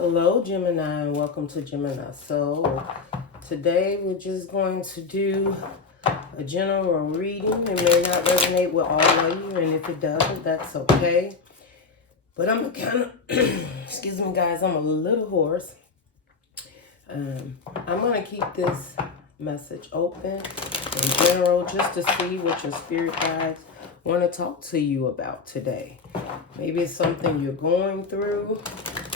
Hello Gemini, and welcome to Gemini Soul. Today we're just going to do a general reading. It may not resonate with all of you, and if it doesn't, that's okay. But I'm kind of, excuse me guys, I'm a little hoarse. I'm going to keep this message open in general just to see what your spirit guides want to talk to you about today. Maybe it's something you're going through.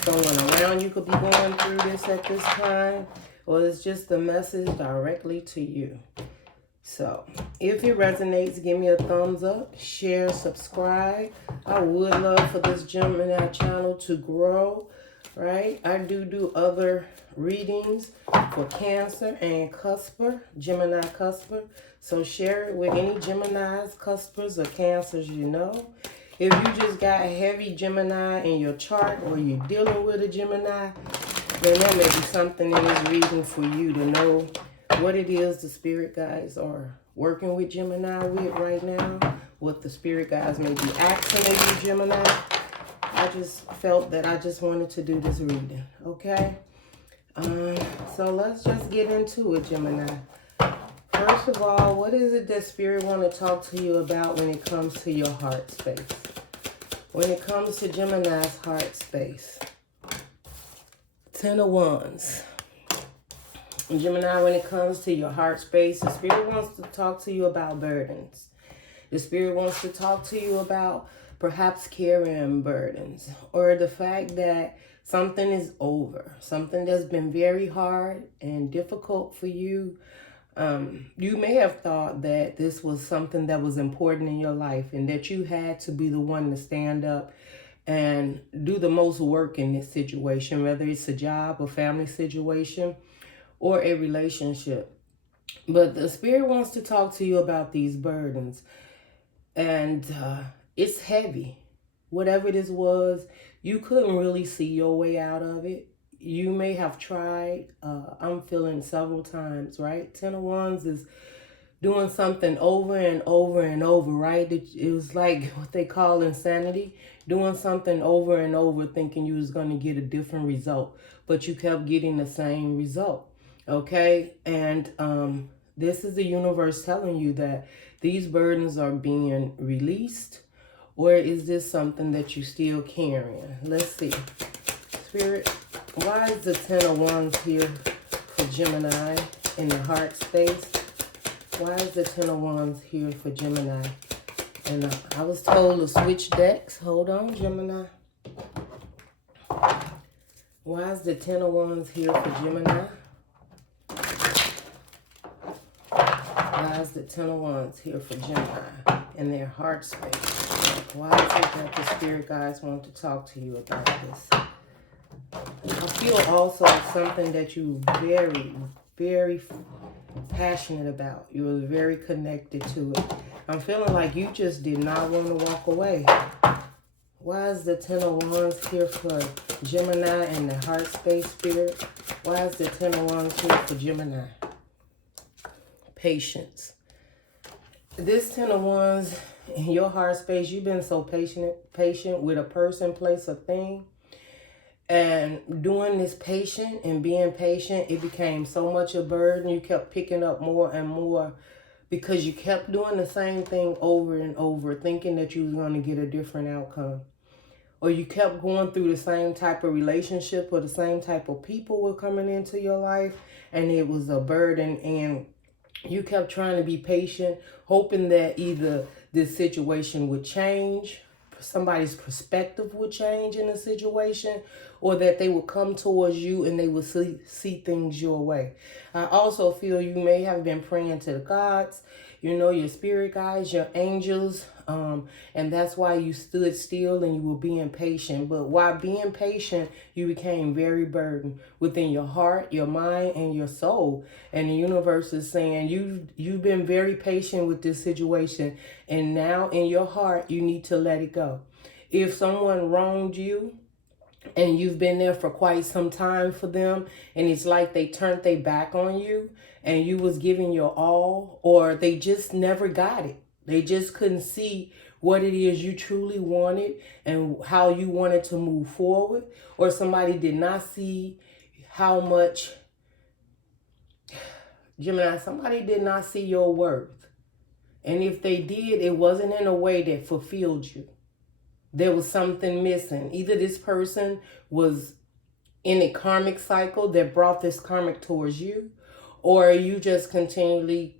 Someone around you could be going through this at this time, or it's just a message directly to you. So, if it resonates, give me a thumbs up, share, subscribe. I would love for this Gemini channel to grow, right? I do other readings for Cancer and Cusper, Gemini Cusper. So share it with any Geminis, Cuspers, or Cancers you know. If you just got heavy Gemini in your chart, or you're dealing with a Gemini, then there may be something in this reading for you to know what it is the spirit guides are working with Gemini with right now, what the spirit guides may be asking of you, Gemini. I just felt that I just wanted to do this reading, okay? So let's just get into it, Gemini. First of all, what is it that Spirit want to talk to you about when it comes to your heart space? When it comes to Gemini's heart space. 10 of Wands. Gemini, when it comes to your heart space, the Spirit wants to talk to you about burdens. The Spirit wants to talk to you about perhaps carrying burdens, or the fact that something is over, something that's been very hard and difficult for you. You may have thought that this was something that was important in your life and that you had to be the one to stand up and do the most work in this situation, whether it's a job, a family situation, or a relationship. But the Spirit wants to talk to you about these burdens, and it's heavy. Whatever this was, you couldn't really see your way out of it. You may have tried, I'm feeling several times, right? 10 of Wands is doing something over and over and over, right? It was like what they call insanity, doing something over and over, thinking you was going to get a different result, but you kept getting the same result, okay? And this is the universe telling you that these burdens are being released, or is this something that you still carrying? Let's see. Spirit, why is the 10 of Wands here for Gemini in the heart space? Why is the 10 of Wands here for Gemini? And I was told to switch decks. Hold on, Gemini. Why is the 10 of Wands here for Gemini? Why is the 10 of Wands here for Gemini in their heart space? Why is it that the spirit guides want to talk to you about this? I feel also something that you very, very passionate about. You were very connected to it. I'm feeling like you just did not want to walk away. Why is the 10 of Wands here for Gemini and the heart space, Spirit? Why is the 10 of Wands here for Gemini? Patience. This 10 of Wands in your heart space, you've been so patient with a person, place, or thing. And doing this patient and being patient, it became so much a burden. You kept picking up more and more because you kept doing the same thing over and over, thinking that you was going to get a different outcome. Or you kept going through the same type of relationship, or the same type of people were coming into your life, and it was a burden, and you kept trying to be patient, hoping that either this situation would change, somebody's perspective would change in the situation, or that they would come towards you and they would see things your way. I also feel you may have been praying to the gods, you know, your spirit guides, your angels, and that's why you stood still and you were being patient. But while being patient, you became very burdened within your heart, your mind, and your soul. And the universe is saying you've been very patient with this situation, and now in your heart, you need to let it go. If someone wronged you, and you've been there for quite some time for them, and it's like they turned their back on you, and you was giving your all, or they just never got it. They just couldn't see what it is you truly wanted and how you wanted to move forward, or somebody did not see how much, Gemini, somebody did not see your worth. And if they did, it wasn't in a way that fulfilled you. There was something missing. Either this person was in a karmic cycle that brought this karmic towards you, or you just continually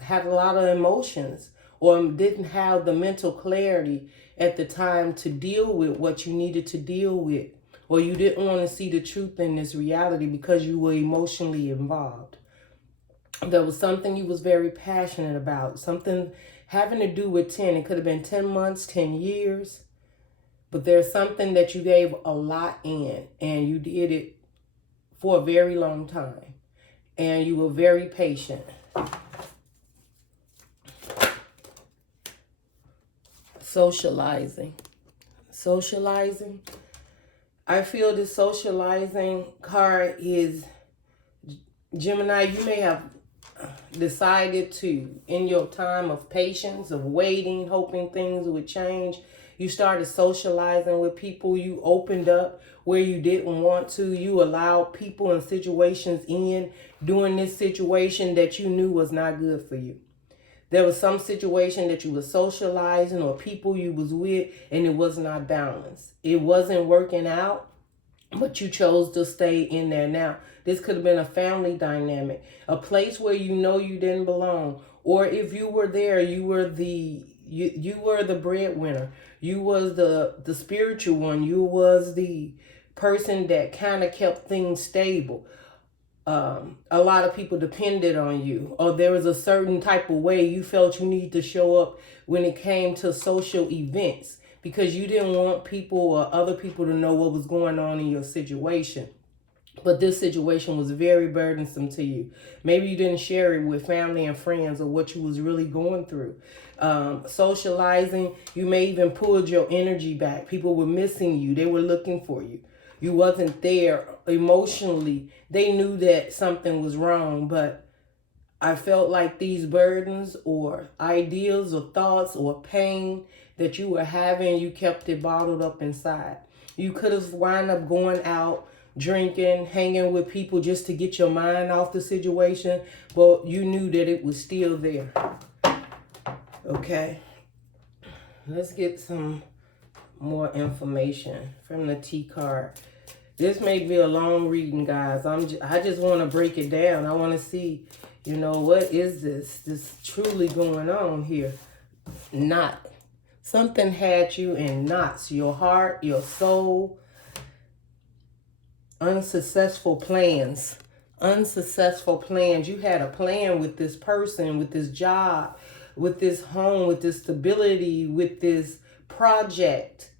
had a lot of emotions or didn't have the mental clarity at the time to deal with what you needed to deal with, or you didn't want to see the truth in this reality because you were emotionally involved. There was something you was very passionate about, something having to do with 10. It could have been 10 months, 10 years, but there's something that you gave a lot in, and you did it for a very long time, and you were very patient. Socializing. I feel the socializing card is, Gemini, you may have decided to, in your time of patience, of waiting, hoping things would change, you started socializing with people. You opened up where you didn't want to. You allowed people and situations in during this situation that you knew was not good for you. There was some situation that you were socializing or people you was with, and it was not balanced. It wasn't working out, but you chose to stay in there. Now, this could have been a family dynamic, a place where you know you didn't belong. Or if you were there, you were the breadwinner. You was the spiritual one. You was the person that kind of kept things stable. A lot of people depended on you, or there was a certain type of way you felt you need to show up when it came to social events, because you didn't want people or other people to know what was going on in your situation. But this situation was very burdensome to you. Maybe you didn't share it with family and friends or what you was really going through. Socializing, you may even pulled your energy back. People were missing you. They were looking for you. You wasn't there emotionally. They knew that something was wrong, but I felt like these burdens or ideas or thoughts or pain that you were having, you kept it bottled up inside. You could have wound up going out, drinking, hanging with people just to get your mind off the situation, but you knew that it was still there. Okay, let's get some more information from the T card. This may be a long reading, guys. I just want to break it down. I want to see, you know, what is this truly going on here? Knot. Something had you in knots. Your heart, your soul. Unsuccessful plans. Unsuccessful plans. You had a plan with this person, with this job, with this home, with this stability, with this project.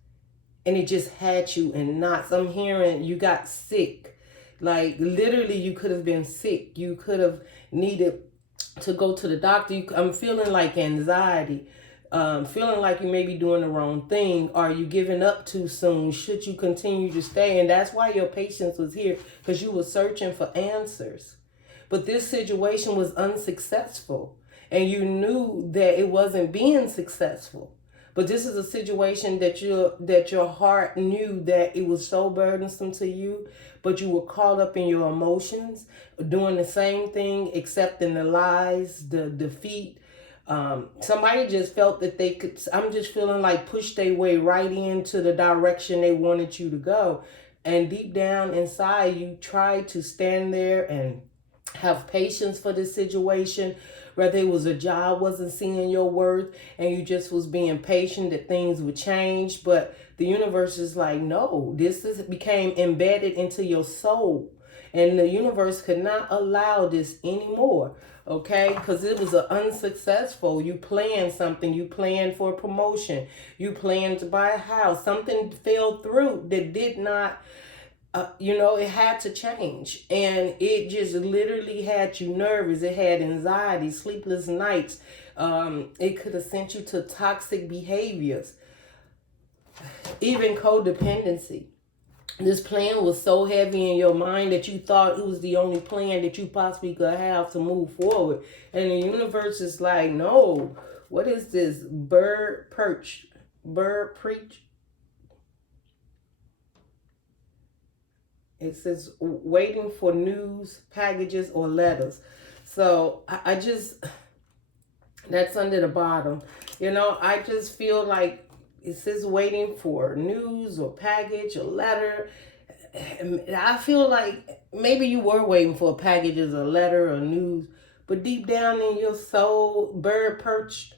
And it just had you in knots. I'm hearing you got sick. Like literally you could have been sick. You could have needed to go to the doctor. I'm feeling like anxiety. Feeling like you may be doing the wrong thing. Are you giving up too soon? Should you continue to stay? And that's why your patience was here, because you were searching for answers. But this situation was unsuccessful. And you knew that it wasn't being successful. But this is a situation that your heart knew that it was so burdensome to you, but you were caught up in your emotions, doing the same thing, accepting the lies, the defeat. Somebody just felt that they could, I'm just feeling like push their way right into the direction they wanted you to go. And deep down inside, you tried to stand there and have patience for this situation. Whether it was a job wasn't seeing your worth and you just was being patient that things would change. But the universe is like, no, became embedded into your soul. And the universe could not allow this anymore. Okay, because it was unsuccessful. You planned something. You planned for a promotion. You planned to buy a house. Something fell through that did not... it had to change, and it just literally had you nervous. It had anxiety, sleepless nights. It could have sent you to toxic behaviors, even codependency. This plan was so heavy in your mind that you thought it was the only plan that you possibly could have to move forward. And the universe is like, no, What is this? Bird preach. It says waiting for news, packages, or letters. So I just, that's under the bottom. You know, I just feel like it says waiting for news or package or letter. I feel like maybe you were waiting for a package or a letter or news, but deep down in your soul, bird perched,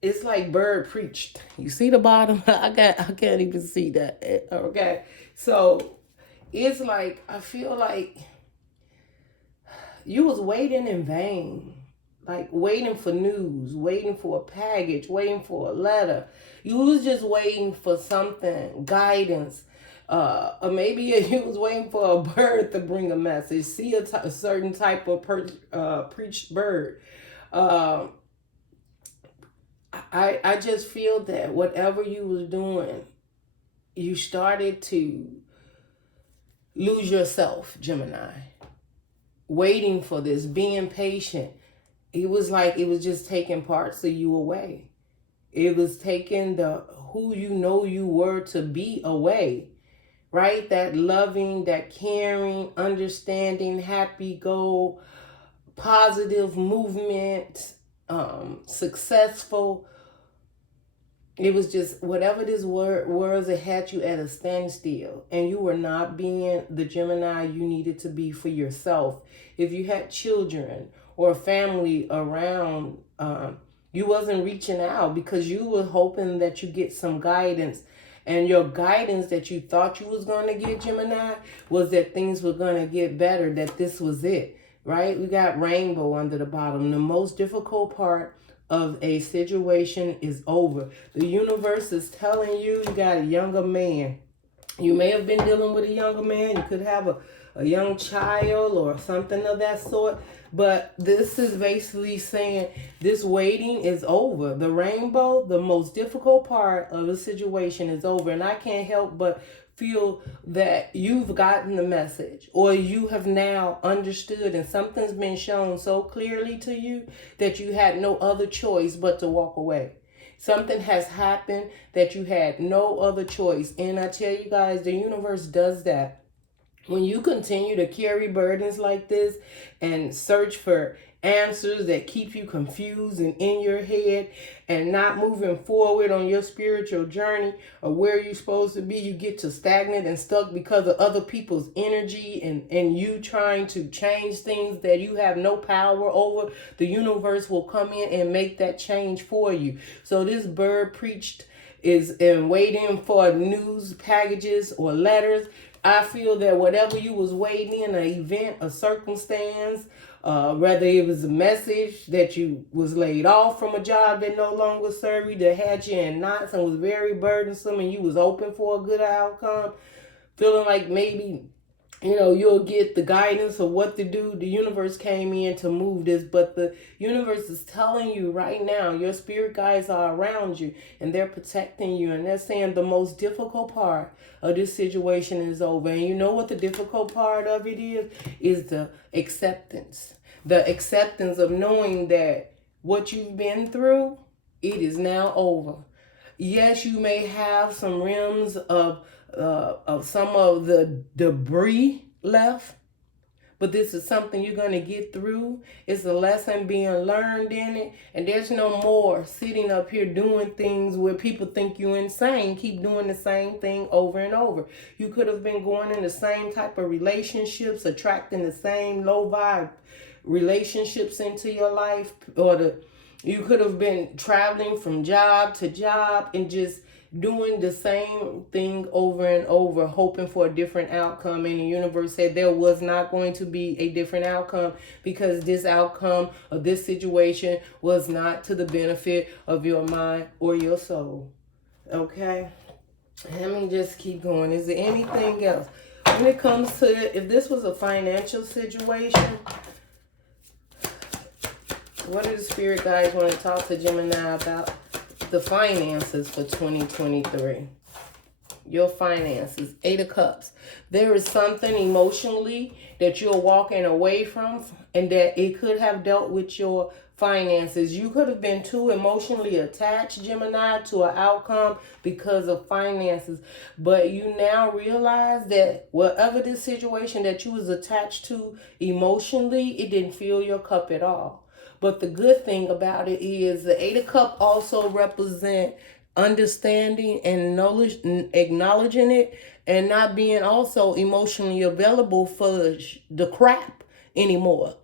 it's like bird preached. You see the bottom? I can't even see that. Okay. So it's like, I feel like you was waiting in vain. Like waiting for news, waiting for a package, waiting for a letter. You was just waiting for something, guidance. Or maybe you was waiting for a bird to bring a message. See a certain type of preached bird. I just feel that whatever you was doing, you started to lose yourself, Gemini. Waiting for this, being patient. It was like it was just taking parts of you away. It was taking the who you know you were to be away, right? That loving, that caring, understanding, happy go, positive movement, successful. It was just whatever this word was, it had you at a standstill, and you were not being the Gemini you needed to be for yourself. If you had children or family around, you wasn't reaching out because you were hoping that you get some guidance. And your guidance that you thought you was going to get, Gemini, was that things were going to get better, that this was it, right? We got rainbow under the bottom. The most difficult part of a situation is over. The universe is telling you got a younger man. You may have been dealing with a younger man. You could have a young child or something of that sort. But this is basically saying this waiting is over. The rainbow, the most difficult part of the situation is over. And I can't help but feel that you've gotten the message, or you have now understood, and something's been shown so clearly to you that you had no other choice but to walk away. Something has happened that you had no other choice. And I tell you guys, the universe does that. When you continue to carry burdens like this and search for answers that keep you confused and in your head and not moving forward on your spiritual journey or where you're supposed to be, you get to stagnant and stuck because of other people's energy and you trying to change things that you have no power over. The universe will come in and make that change for you. So this bird preached is in waiting for news packages or letters. I feel that whatever you was waiting in, an event, a circumstance, whether it was a message that you was laid off from a job that no longer served you, that had you in knots and was very burdensome, and you was open for a good outcome, feeling like maybe, you know, you'll get the guidance of what to do. The universe came in to move this, but the universe is telling you right now, your spirit guides are around you and they're protecting you. And they're saying the most difficult part of this situation is over. And you know what the difficult part of it is the acceptance. The acceptance of knowing that what you've been through, it is now over. Yes, you may have some rims of some of the debris left, but this is something you're going to get through. It's a lesson being learned in it, and there's no more sitting up here doing things where people think you're insane. Keep doing the same thing over and over. You could have been going in the same type of relationships, attracting the same low vibe relationships into your life, or you could have been traveling from job to job and just doing the same thing over and over, hoping for a different outcome. And the universe said there was not going to be a different outcome because this outcome of this situation was not to the benefit of your mind or your soul. Okay? Let me just keep going. Is there anything else? When it comes to, if this was a financial situation, what do the spirit guides want to talk to Gemini about the finances for 2023? Your finances. 8 of Cups. There is something emotionally that you're walking away from, and that it could have dealt with your finances. You could have been too emotionally attached, Gemini, to an outcome because of finances. But you now realize that whatever this situation that you was attached to emotionally, it didn't fill your cup at all. But the good thing about it is the 8 of Cups also represent understanding and knowledge, acknowledging it, and not being also emotionally available for the crap anymore.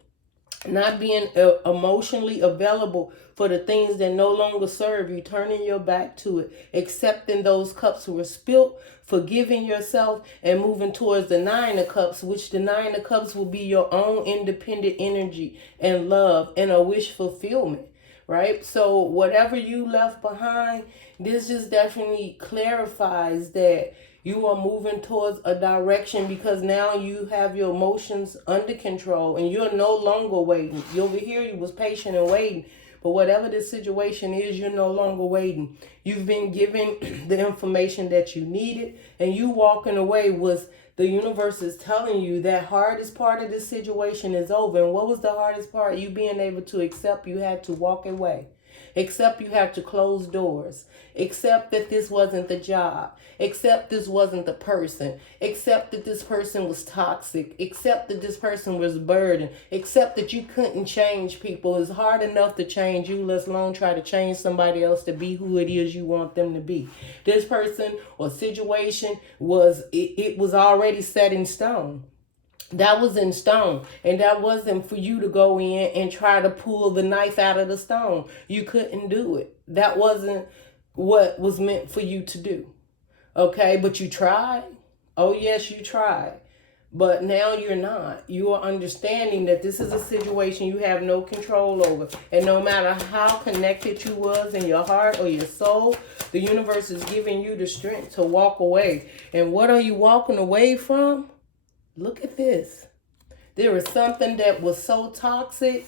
Not being emotionally available for the things that no longer serve you, turning your back to it, accepting those cups were spilt, forgiving yourself, and moving towards the 9 of Cups, which the 9 of Cups will be your own independent energy and love and a wish fulfillment, right? So whatever you left behind, this just definitely clarifies that you are moving towards a direction, because now you have your emotions under control and you're no longer waiting. You over here, you was patient and waiting. But whatever the situation is, you're no longer waiting. You've been given the information that you needed, and you walking away was the universe is telling you that hardest part of this situation is over. And what was the hardest part? You being able to accept you had to walk away. Except you have to close doors. Except that this wasn't the job. Except this wasn't the person. Except that this person was toxic. Except that this person was burdened. Except that you couldn't change people. It's hard enough to change you, let alone try to change somebody else to be who it is you want them to be. This person or situation was, it was already set in stone. That was in stone, and that wasn't for you to go in and try to pull the knife out of the stone. You couldn't do it. That wasn't what was meant for you to do. Okay, but you tried. Oh yes, you tried. But now you're not. You are understanding that this is a situation you have no control over. And no matter how connected you was in your heart or your soul, the universe is giving you the strength to walk away. And what are you walking away from? Look at this. There is something that was so toxic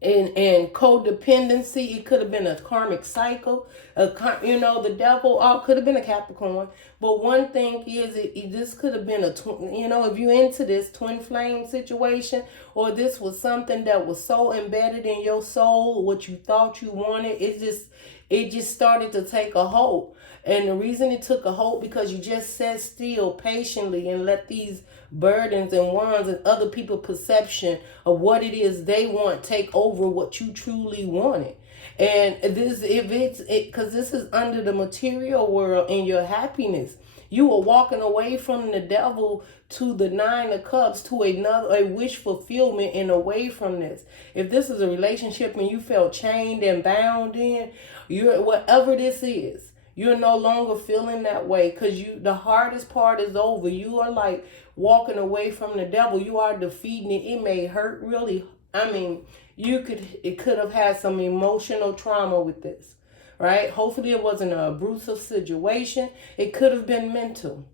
and codependency. It could have been a karmic cycle. The devil could have been a Capricorn. But one thing is, this could have been a twin. If you're into this twin flame situation, or this was something that was so embedded in your soul, what you thought you wanted, it just started to take a hold. And the reason it took a hold, because you just sat still patiently and let these burdens and wands and other people's perception of what it is they want take over what you truly wanted. And because this is under the material world and your happiness. You are walking away from the devil to the 9 of Cups, to a wish fulfillment, and away from this. If this is a relationship and you felt chained and bound in, whatever this is, you're no longer feeling that way, because the hardest part is over. You are like walking away from the devil. You are defeating it. It may hurt really. It could have had some emotional trauma with this, right? Hopefully it wasn't an abusive situation. It could have been mental.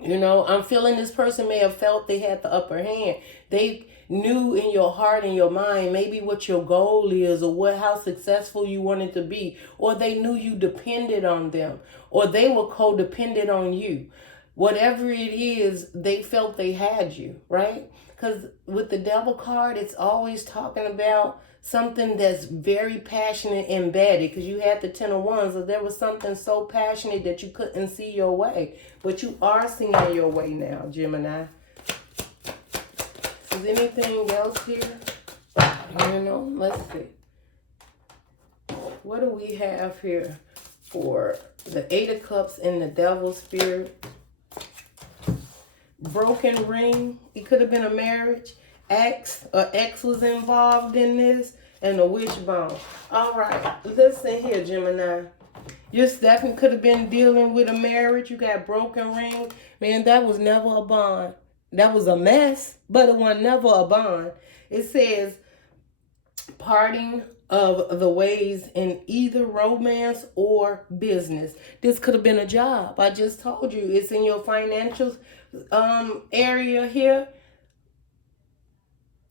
I'm feeling this person may have felt they had the upper hand. They knew in your heart and your mind maybe what your goal is, or how successful you wanted to be, or they knew you depended on them, or they were codependent on you. Whatever it is, they felt they had you, right? Because with the devil card, it's always talking about something that's very passionate embedded, because you had the 10 of Wands, so there was something so passionate that you couldn't see your way, but you are seeing your way now, Gemini. Is anything else here? Let's see. What do we have here for the 8 of Cups and the Devil Spirit? Broken ring. It could have been a marriage. Ex was involved in this, and a wishbone. All right, listen here, Gemini. You definitely could have been dealing with a marriage. You got broken ring. Man, that was never a bond. That was a mess, but it was never a bond. It says parting of the ways in either romance or business. This could have been a job. I just told you, it's in your financial area here.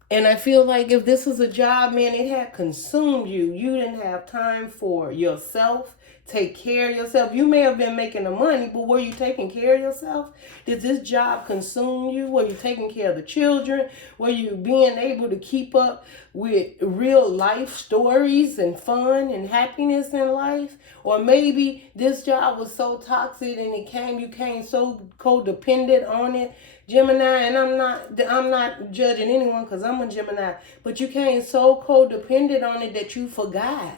And I feel like if this was a job, man, it had consumed you. You didn't have time for yourself. Take care of yourself. You may have been making the money, but were you taking care of yourself? Did this job consume you? Were you taking care of the children? Were you being able to keep up with real life stories and fun and happiness in life? Or maybe this job was so toxic and you came so codependent on it, Gemini, and I'm not judging anyone because I'm a Gemini, but you came so codependent on it that you forgot.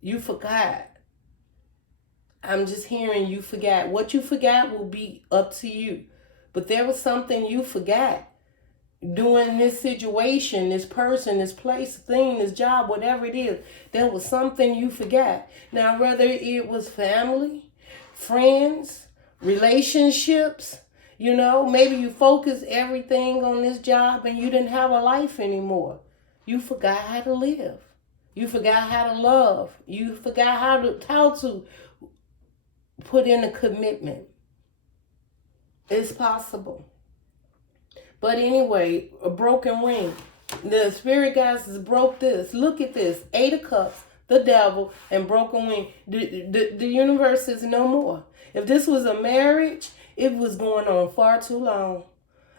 You forgot. I'm just hearing you forgot. What you forgot will be up to you. But there was something you forgot doing this situation, this person, this place, thing, this job, whatever it is. There was something you forgot. Now, whether it was family, friends, relationships, you know, maybe you focused everything on this job and you didn't have a life anymore. You forgot how to live. You forgot how to love. You forgot how to put in a commitment. It's possible. But anyway, a broken ring. The spirit guides has broke this. Look at this. 8 of Cups, the devil, and broken wing. The universe is no more. If this was a marriage, it was going on far too long.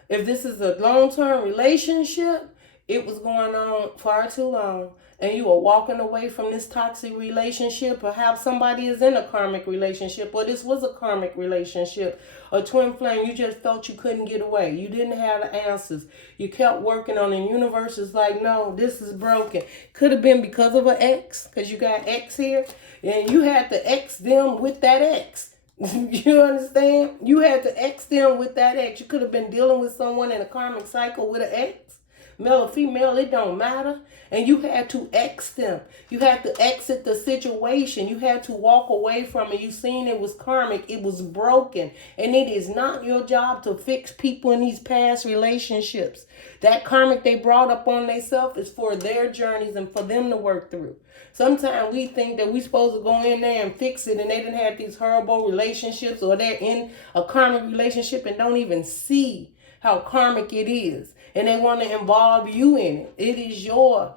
If this is a long-term relationship, it was going on far too long. And you are walking away from this toxic relationship. Perhaps somebody is in a karmic relationship, or this was a karmic relationship. A twin flame, you just felt you couldn't get away. You didn't have the answers. You kept working on it. The universe is like, no, this is broken. Could have been because of an ex, because you got ex here. And you had to ex them with that ex. You understand? You had to ex them with that ex. You could have been dealing with someone in a karmic cycle with an ex. Male or female, it don't matter. And you had to ex them. You had to exit the situation. You had to walk away from it. You seen it was karmic. It was broken. And it is not your job to fix people in these past relationships. That karmic they brought up on themselves is for their journeys and for them to work through. Sometimes we think that we're supposed to go in there and fix it, and they didn't have these horrible relationships, or they're in a karmic relationship and don't even see how karmic it is. And they want to involve you in it. It is your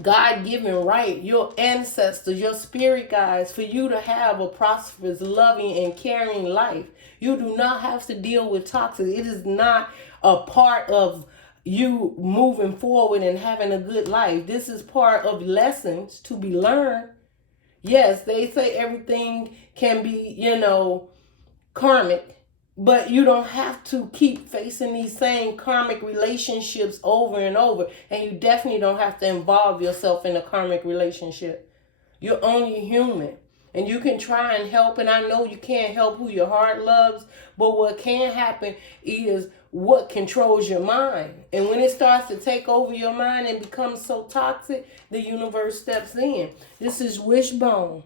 God-given right, your ancestors, your spirit guides, for you to have a prosperous, loving, and caring life. You do not have to deal with toxic. It is not a part of you moving forward and having a good life. This is part of lessons to be learned. Yes, they say everything can be, karmic. But you don't have to keep facing these same karmic relationships over and over. And you definitely don't have to involve yourself in a karmic relationship. You're only human. And you can try and help. And I know you can't help who your heart loves. But what can happen is what controls your mind. And when it starts to take over your mind and becomes so toxic, the universe steps in. This is Wishbone.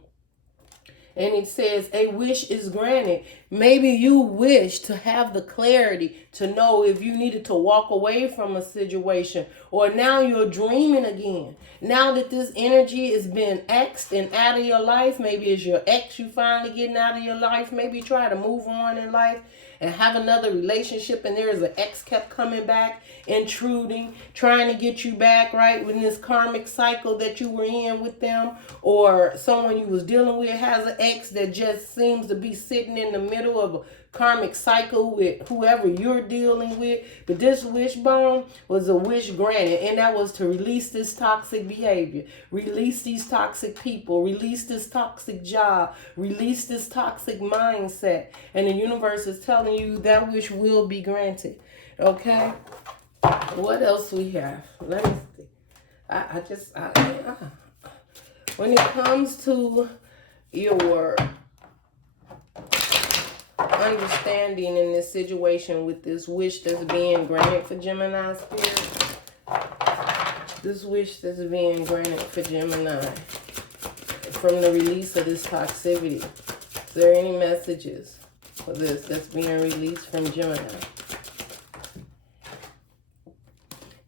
And it says, a wish is granted. Maybe you wish to have the clarity to know if you needed to walk away from a situation. Or now you're dreaming again. Now that this energy has been X'd and out of your life, maybe it's your ex you finally getting out of your life. Maybe you try to move on in life and have another relationship, and there's an ex kept coming back, intruding, trying to get you back, right, in this karmic cycle that you were in with them. Or someone you was dealing with has an ex that just seems to be sitting in the middle of a karmic cycle with whoever you're dealing with. But this wishbone was a wish granted, and that was to release this toxic behavior, release these toxic people, release this toxic job, release this toxic mindset. And the universe is telling you that wish will be granted. Okay? What else we have? Let me see. When it comes to your understanding in this situation with this wish that's being granted for Gemini spirit, this wish that's being granted for Gemini from the release of this toxicity, is there any messages for this that's being released from Gemini?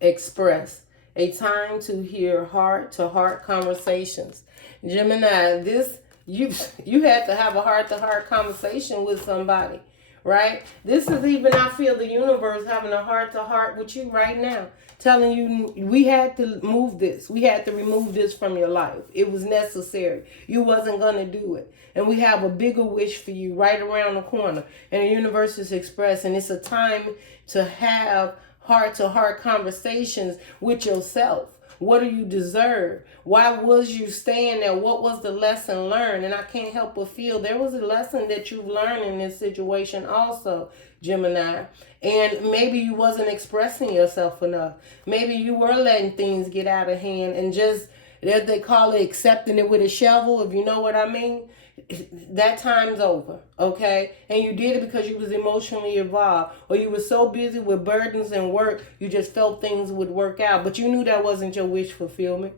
Express. A time to hear heart-to-heart conversations. Gemini, this you had to have a heart-to-heart conversation with somebody, right? This is even, I feel the universe having a heart-to-heart with you right now, telling you we had to move this. We had to remove this from your life. It was necessary. You wasn't going to do it. And we have a bigger wish for you right around the corner. And the universe is expressing it's a time to have heart-to-heart conversations with yourself. What do you deserve? Why was you staying there? What was the lesson learned? And I can't help but feel there was a lesson that you've learned in this situation also, Gemini. And maybe you wasn't expressing yourself enough. Maybe you were letting things get out of hand and just, as they call it, accepting it with a shovel, if you know what I mean. That time's over, okay? And you did it because you was emotionally involved, or you were so busy with burdens and work, you just felt things would work out. But you knew that wasn't your wish fulfillment.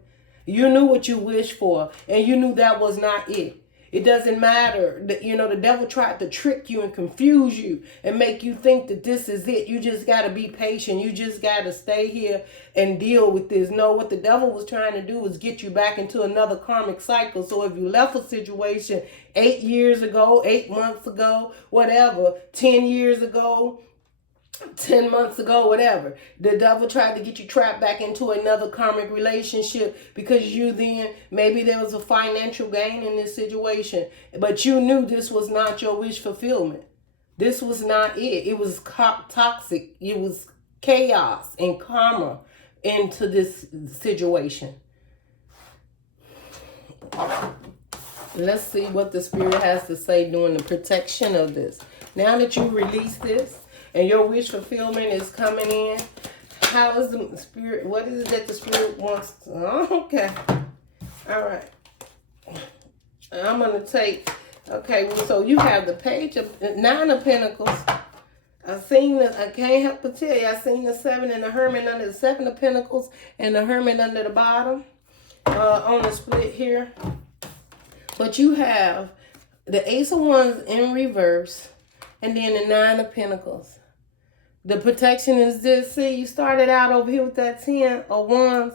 You knew what you wished for, and you knew that was not it. It doesn't matter. The devil tried to trick you and confuse you and make you think that this is it. You just got to be patient. You just got to stay here and deal with this. No, what the devil was trying to do was get you back into another karmic cycle. So if you left a situation 8 years ago, 8 months ago, whatever, 10 years ago, 10 months ago, whatever, the devil tried to get you trapped back into another karmic relationship because you then, maybe there was a financial gain in this situation, but you knew this was not your wish fulfillment. This was not it. It was toxic. It was chaos and karma into this situation. Let's see what the spirit has to say during the protection of this. Now that you release this, and your wish fulfillment is coming in, how is the spirit, what is it that the spirit wants to, okay, all right, I'm going to take, okay, well, so you have the page of 9 of Pentacles. I can't help but tell you, I seen the 7 and the Hermit under the 7 of Pentacles and the Hermit under the bottom on the split here. But you have the Ace of Wands in reverse and then the 9 of Pentacles. The protection is this. See, you started out over here with that 10 of Wands.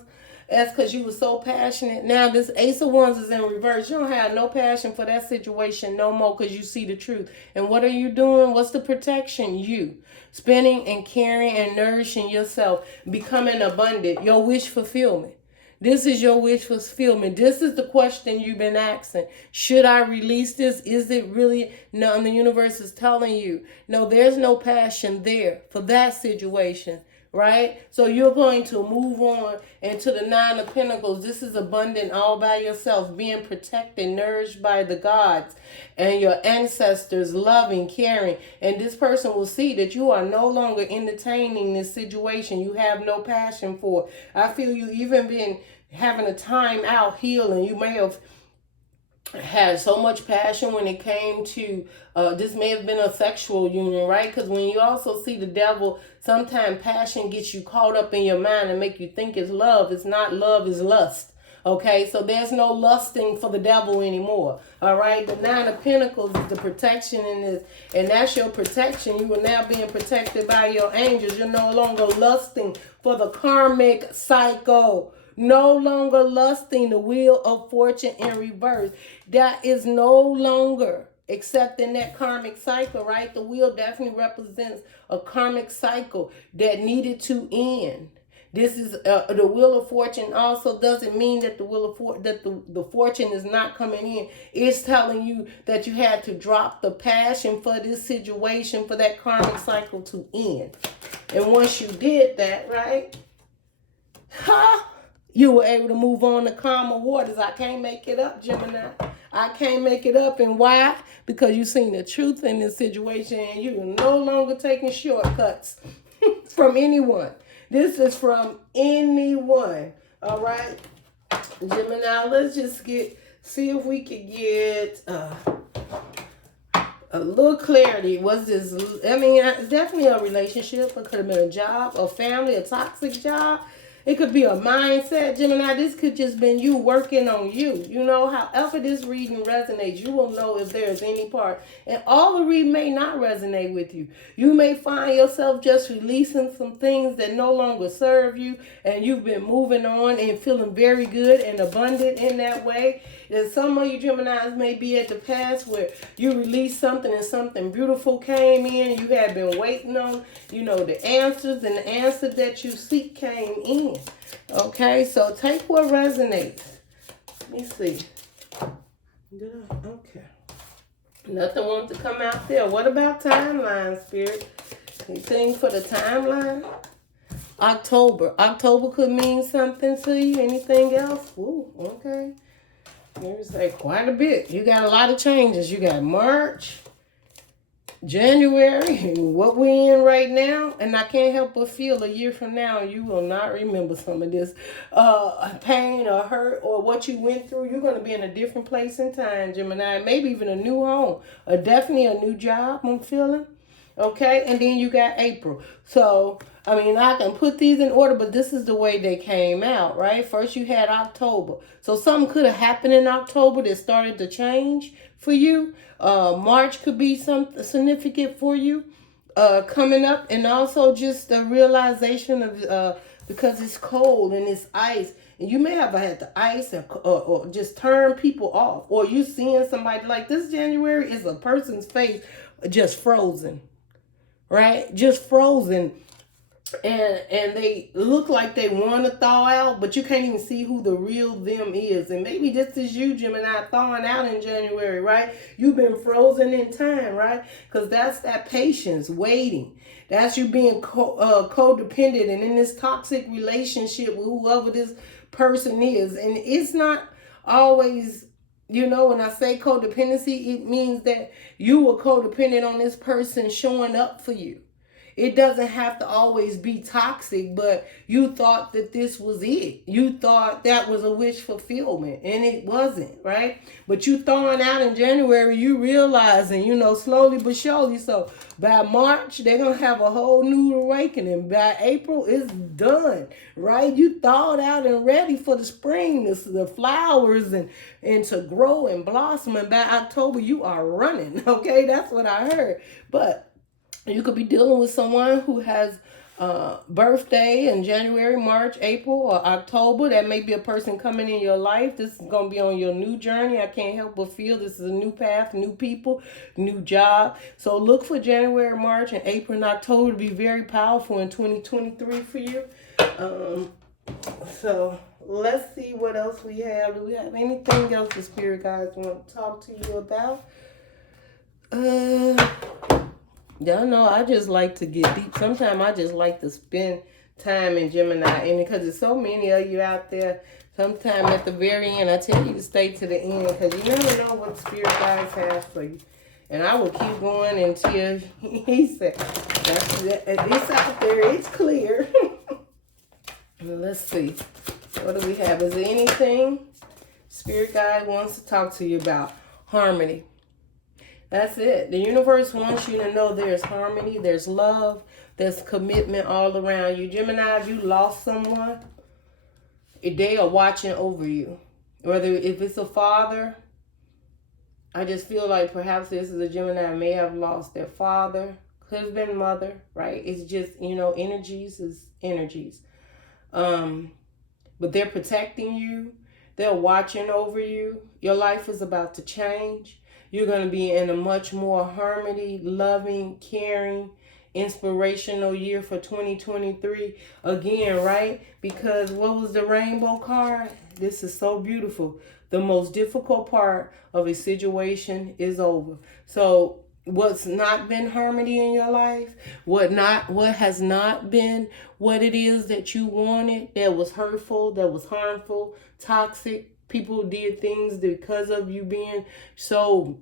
That's because you were so passionate. Now, this Ace of Wands is in reverse. You don't have no passion for that situation no more because you see the truth. And what are you doing? What's the protection? You. Spending and caring and nourishing yourself. Becoming abundant. Your wish fulfillment. This is your wish fulfillment. This is the question you've been asking. Should I release this? Is it really? No, and the universe is telling you, no, there's no passion there for that situation, right? So you're going to move on into the 9 of Pentacles. This is abundant all by yourself, being protected, nourished by the gods and your ancestors, loving, caring. And this person will see that you are no longer entertaining this situation. You have no passion for it. I feel you even been having a time out healing. You may have had so much passion when it came to, this may have been a sexual union, right? Because when you also see the devil, sometimes passion gets you caught up in your mind and make you think it's love. It's not love, it's lust. Okay, so there's no lusting for the devil anymore. All right, the 9 of Pentacles is the protection in this, and that's your protection. You are now being protected by your angels. You're no longer lusting for the karmic cycle. No longer lusting the wheel of fortune in reverse. That is no longer accepting that karmic cycle, right? The wheel definitely represents a karmic cycle that needed to end. This is the wheel of fortune. Also doesn't mean that the wheel of the fortune is not coming in. It's telling you that you had to drop the passion for this situation, for that karmic cycle to end. And once you did that, right? You were able to move on to calmer waters. I can't make it up, Gemini. I can't make it up. And why? Because you've seen the truth in this situation and you're no longer taking shortcuts from anyone. This is from anyone. All right, Gemini, let's just see if we can get a little clarity. Was this, I mean, it's definitely a relationship. It could have been a job, a family, a toxic job. It could be a mindset, Gemini. This could just been you working on you. You know, however this reading resonates, you will know if there's any part. And all the reading may not resonate with you. You may find yourself just releasing some things that no longer serve you. And you've been moving on and feeling very good and abundant in that way. that some of you Geminis may be at the past where you released something and something beautiful came in. You had been waiting on, you know, the answers, and the answer that you seek came in. Okay, so take what resonates. Let me see. Okay. Nothing wants to come out there. What about timeline, Spirit? Anything for the timeline? October. October could mean something to you. Anything else? Ooh, okay. There's like quite a bit. You got a lot of changes. You got March, January, what we're in right now. And I can't help but feel a year from now, you will not remember some of this pain or hurt or what you went through. You're going to be in a different place in time, Gemini. Maybe even a new home. Or definitely a new job, I'm feeling. Okay, and then you got April. So, I mean, I can put these in order, but this is the way they came out, right? First you had October. So something could have happened in October that started to change for you. March could be something significant for you coming up. And also just the realization of, because it's cold and it's ice, and you may have had to ice or just turn people off. Or you seeing somebody like this January is a person's face just frozen. Right? Just frozen. And they look like they want to thaw out, but you can't even see who the real them is. And maybe this is you, Gemini, thawing out in January, right? You've been frozen in time, right? Because that's that patience, waiting. That's you being codependent and in this toxic relationship with whoever this person is. And it's not always... You know, when I say codependency, it means that you were codependent on this person showing up for you. It doesn't have to always be toxic, but you thought that this was it. You thought that was a wish fulfillment, and it wasn't, right? But you thawing out in January, you realizing, you know, slowly but surely. So by March, they're going to have a whole new awakening. By April, it's done, right? You thawed out and ready for the spring, the flowers, and to grow and blossom. And by October, you are running, okay? That's what I heard. But you could be dealing with someone who has birthday in January, March, April, or October. That may be a person coming in your life. This is going to be on your new journey. I can't help but feel this is a new path, new people, new job. So look for January, March, and April and October to be very powerful in 2023 for you. So let's see what else we have. Do we have anything else the spirit guides want to talk to you about? Y'all know I just like to get deep. Sometimes I just like to spend time in Gemini. And because there's so many of you out there, sometime at the very end, I tell you to stay to the end. Because you never know what spirit guides have for you. And I will keep going until he said, it's out there. It's clear. Let's see. What do we have? Is there anything spirit guide wants to talk to you about? Harmony. That's it. The universe wants you to know there's harmony, there's love, there's commitment all around you. Gemini, if you lost someone, they are watching over you. Whether if it's a father, I just feel like perhaps this is a Gemini may have lost their father, could have been mother, right? It's just, you know, energies is energies. But they're protecting you. They're watching over you. Your life is about to change. You're going to be in a much more harmony, loving, caring, inspirational year for 2023. Again, right? Because what was the rainbow card? This is so beautiful. The most difficult part of a situation is over. So what's not been harmony in your life, what has not been what it is that you wanted, that was hurtful, that was harmful, toxic. People did things because of you being so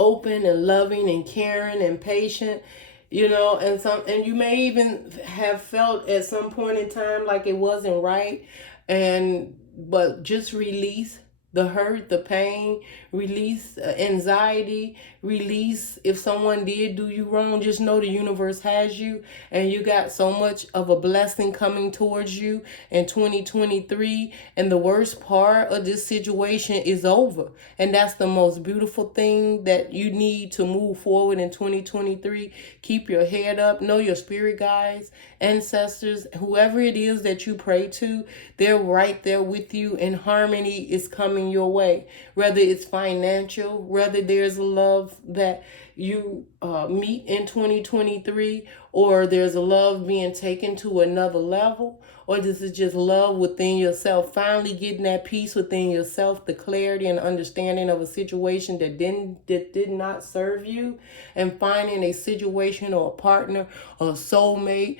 open and loving and caring and patient, you know, and you may even have felt at some point in time like it wasn't right, but just release the hurt, the pain, release anxiety, release if someone did do you wrong. Just know the universe has you, and you got so much of a blessing coming towards you in 2023. And the worst part of this situation is over, and that's the most beautiful thing that you need to move forward in 2023. Keep your head up. Know your spirit guides, ancestors, whoever it is that you pray to, they're right there with you, and harmony is coming your way. Whether it's financial, whether there's a love that you meet in 2023, or there's a love being taken to another level, or this is just love within yourself, finally getting that peace within yourself, the clarity and understanding of a situation that did not serve you, and finding a situation or a partner or a soulmate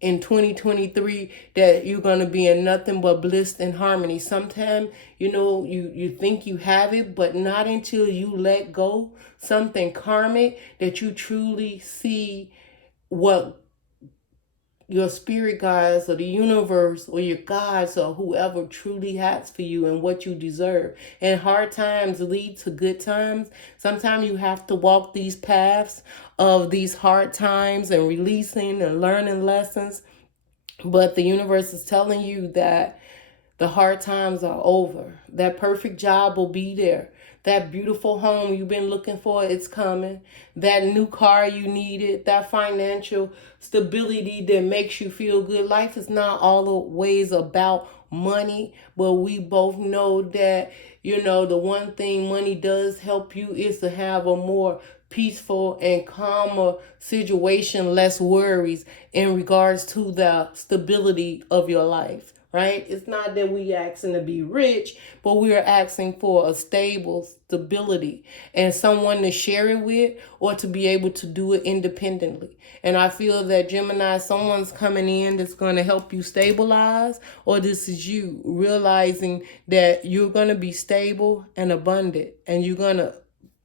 in 2023 that you're going to be in nothing but bliss and harmony. Sometimes, you think you have it, but not until you let go something karmic that you truly see what your spirit guides or the universe or your gods or whoever truly has for you and what you deserve. And hard times lead to good times. Sometimes you have to walk these paths of these hard times and releasing and learning lessons. But the universe is telling you that the hard times are over. That perfect job will be there. That beautiful home you've been looking for, it's coming. That new car you needed, that financial stability that makes you feel good. Life is not always about money, but we both know that, the one thing money does help you is to have a more peaceful and calmer situation, less worries in regards to the stability of your life. Right? It's not that we asking to be rich, but we are asking for a stable stability and someone to share it with, or to be able to do it independently. And I feel that Gemini, someone's coming in that's going to help you stabilize, or this is you realizing that you're going to be stable and abundant, and you're going to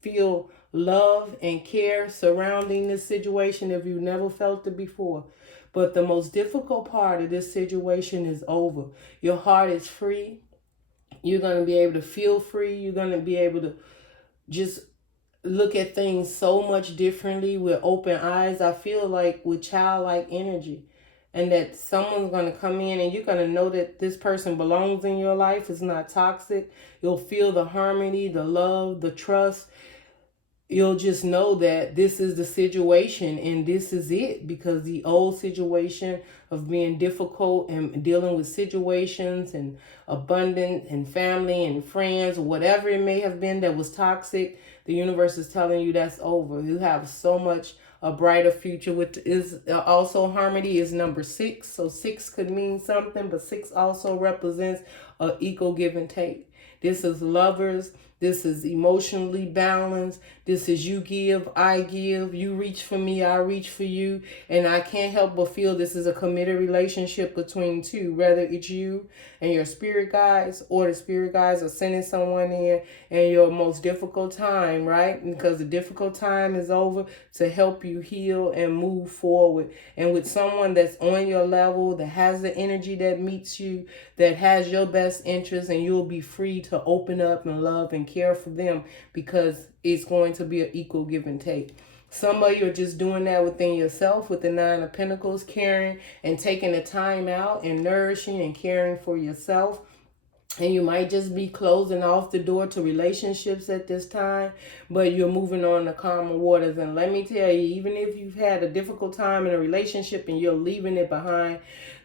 feel love and care surrounding this situation if you've never felt it before. But the most difficult part of this situation is over. Your heart is free. You're going to be able to feel free. You're going to be able to just look at things so much differently with open eyes. I feel like with childlike energy, and that someone's going to come in and you're going to know that this person belongs in your life. It's not toxic. You'll feel the harmony, the love, the trust. You'll just know that this is the situation and this is it, because the old situation of being difficult and dealing with situations and abundance and family and friends, whatever it may have been that was toxic, the universe is telling you that's over. You have so much a brighter future. Which is also harmony is number 6. So 6 could mean something, but 6 also represents an equal give and take. This is lovers. This is emotionally balanced. This is you give, I give. You reach for me, I reach for you. And I can't help but feel this is a committed relationship between two. Whether it's you and your spirit guides, or the spirit guides are sending someone in your most difficult time, right? Because the difficult time is over to help you heal and move forward. And with someone that's on your level, that has the energy that meets you, that has your best interest, and you'll be free to open up and love and care for them, because it's going to be an equal give and take. Some of you are just doing that within yourself with the 9 of Pentacles, caring and taking the time out and nourishing and caring for yourself. And you might just be closing off the door to relationships at this time, but you're moving on to calmer waters. And let me tell you, even if you've had a difficult time in a relationship and you're leaving it behind,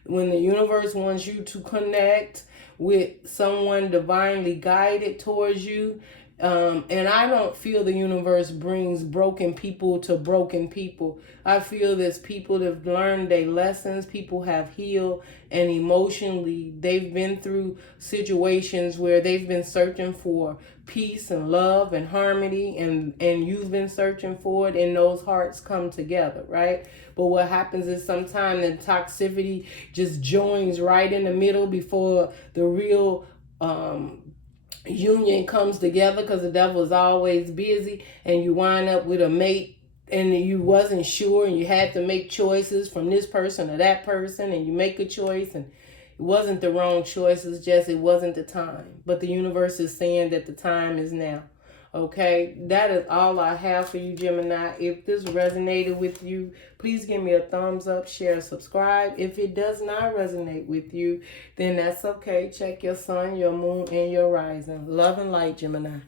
when the universe wants you to connect with someone divinely guided towards you, and I don't feel the universe brings broken people to broken people. I feel there's people that have learned their lessons. People have healed, and emotionally they've been through situations where they've been searching for peace and love and harmony, and you've been searching for it, and those hearts come together, right? But what happens is sometimes the toxicity just joins right in the middle before the real union comes together, because the devil is always busy, and you wind up with a mate and you wasn't sure, and you had to make choices from this person or that person, and you make a choice, and It wasn't the wrong choice. It's just it wasn't the time. But the universe is saying that the time is now. Okay, that is all I have for you, Gemini. If this resonated with you, please give me a thumbs up, share, subscribe. If it does not resonate with you, then that's okay. Check your sun, your moon, and your rising. Love and light, Gemini.